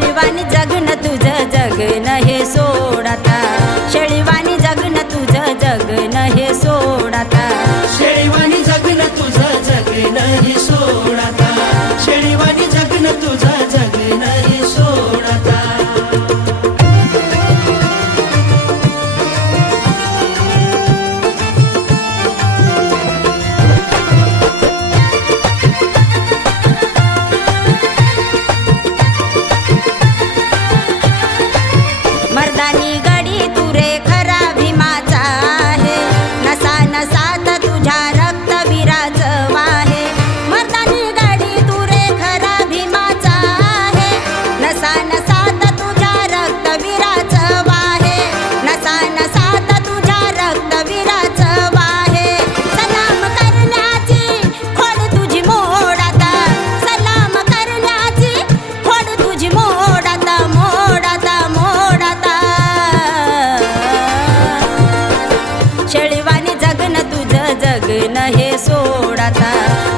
शेळीवाणी जगन तुझं जगन हे सोडाता शेळीवाणी जगन तुझं जगन हे सोडाता शेळीवाणी जगन तुझं जगन हे सोडाता शेळीवाणी जगन तुझं जगन हे सोडाता मर्दानी गडी तुरे खरा भीमाचा आहे नसा नसात तुझ्या रक्तवीराच वाहे मर्दानी गडी तुरे खरा भीमाचा आहे नसा नसात तुझ्या रक्तवीराच वाहे नसा नसात तुझ्या रक्तवीराच वाहे सलाम करण्याची खोड तुझी मोडाता सलाम करण्याची खोड तुझी मोडाता मोडाता मोडाता शेळीवाणी जगन तुझं जगन हे सोडाता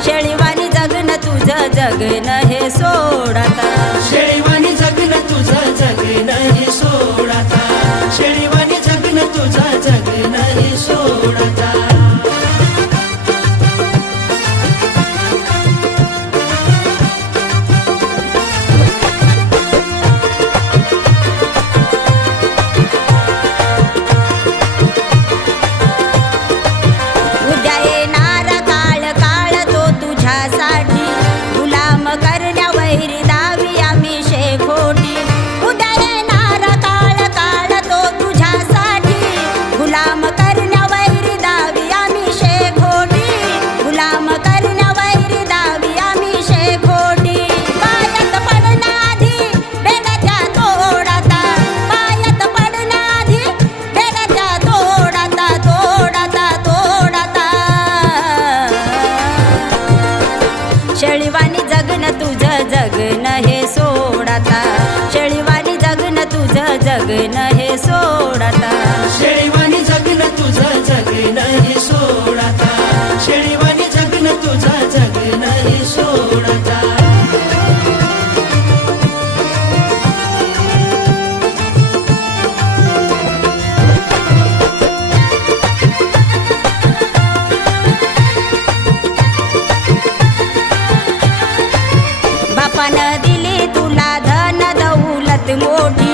शेळीवाणी जगन तुझं जगन हे सोडाता शेळीवाणी जगन तुझं जगन हे सोडाता शेळीवाणी जगन तुझं जगन हे सोडाता उद्या येणार काळ काळ तो तुझ्यासाठी गुलाम करण्या वैरी दावी आम्ही शेखोटी उद्या येणार काळ काळ तो तुझ्यासाठी गुलाम करण्या वैरी दावी आम्ही शेखोटी गुलाम करण्या वैरी दावी आम्ही शेखोटी पायात पडण्याआधी बेड्याच्या तोडाता पायात पडण्याआधी बेड्याच्या तोडाता तोडाता तोडाता शेळीवाणी जगन तुझं जगन हे सोडाता शेळीवाणी जगन तुझं जगन हे सोडाता शेळीवाणी जगन तुझं जगन हे सोडाता शेळीवाणी जगन तुझं जगन हे सोडाता बापानं दिली तुला धन दौलत मोठी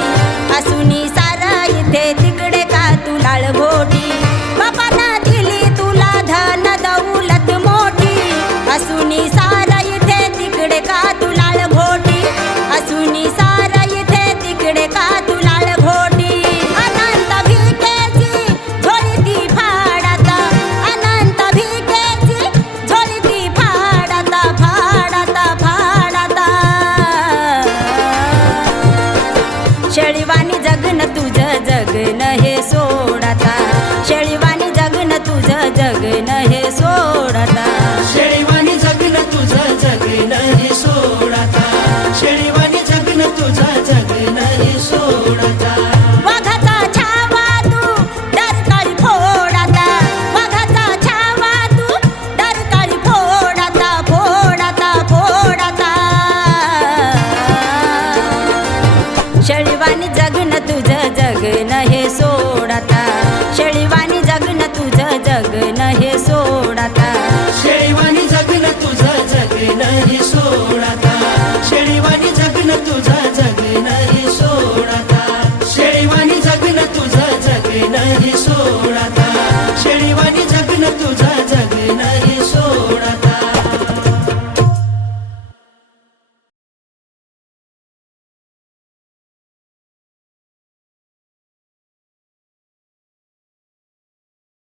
असूनी सारा इथे तिकडे का तू लाळ घोटी बापानं दिली तुला धन दौलत मोठी असूनी सारा इथे तिकडे का तू लाळ घोटी असूनी सारा इथे तिकडे का तू लाळ घोटी अनंत भिकेची झोळी ती फाडाता अनंत भिकेची झोळी ती फाडाता फाडाता फाडाता शेळीवाणी